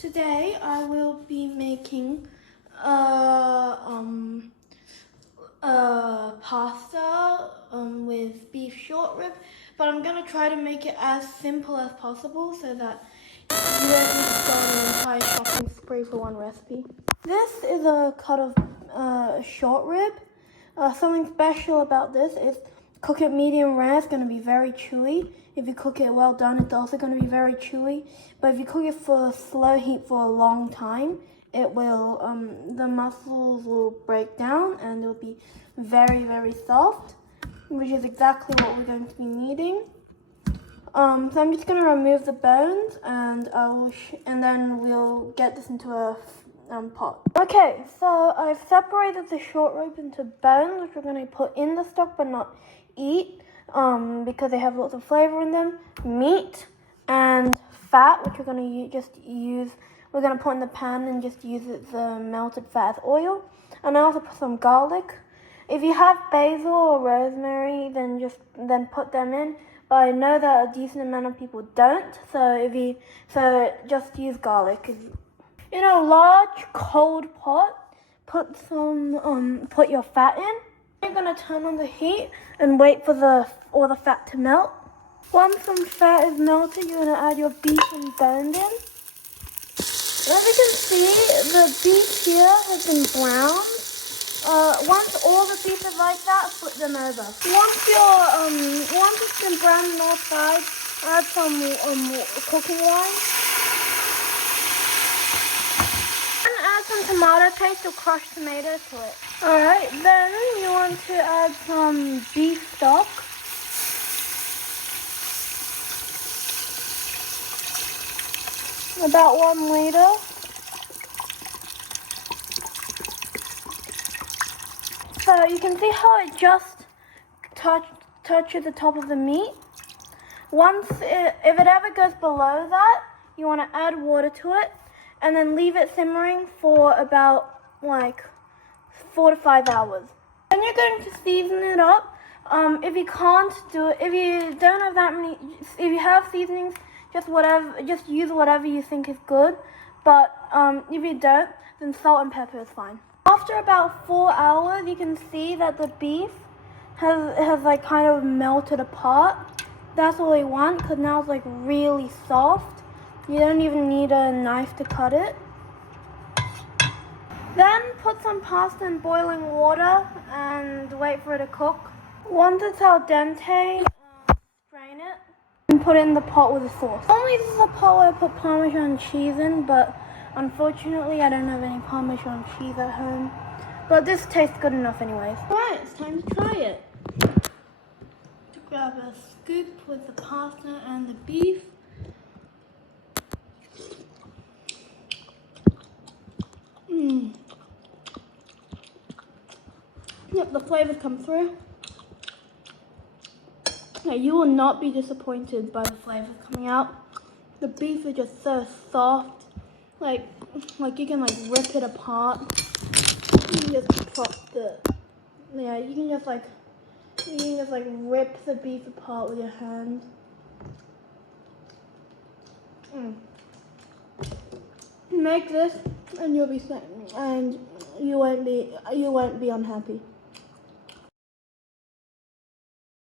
Today I will be making pasta with beef short rib, but I'm gonna try to make it as simple as possible so that you don't need to go on an entire shopping spree for one recipe. This is a cut of short rib. Something special about this is cook it medium rare, it's going to be very chewy. If you cook it well done, it's also going to be very chewy. But if you cook it for slow heat for a long time, it will, the muscles will break down and it'll be very, very soft, which is exactly what we're going to be needing. So I'm just going to remove the bones and then we'll get this into a pot. Okay, so I've separated the short rib into bones, which we're going to put in the stock but not eat, because they have lots of flavor in them. Meat and fat, which we're going to we're going to put in the pan and just use the melted fat as oil. And I also put some garlic. If you have basil or rosemary, then put them in. But I know that a decent amount of people don't, so just use garlic. In a large cold pot, put your fat in. You're gonna turn on the heat and wait for all the fat to melt. Once some fat is melted, you're gonna add your beef and bones in. As you can see, the beef here has been browned. Once all the beef is like that, flip them over. Once it's been browned on all sides, add some cooking wine. And add some tomato paste or crushed tomato to it. Alright, then you want to add some beef stock. About 1 liter. So you can see how it just touches the top of the meat. If it ever goes below that, you want to add water to it and then leave it simmering for about 4 to 5 hours. Then you're going to season it up. If you don't have that many, if you have seasonings, just use whatever you think is good. But if you don't, then salt and pepper is fine. After about 4 hours, you can see that the beef has like kind of melted apart. That's all you want, because now it's like really soft. You don't even need a knife to cut it. Then put some pasta in boiling water and wait for it to cook. Once it's al dente, strain it and put it in the pot with the sauce. Normally this is a pot where I put Parmesan cheese in, but unfortunately I don't have any Parmesan cheese at home. But this tastes good enough anyways. Alright, it's time to try it. To grab a scoop with the pasta and the beef. Yep, the flavors come through. Yeah, you will not be disappointed by the flavors coming out. The beef is just so soft. Like you can rip it apart. You can just pop you can just rip the beef apart with your hand. Make this and you won't be unhappy.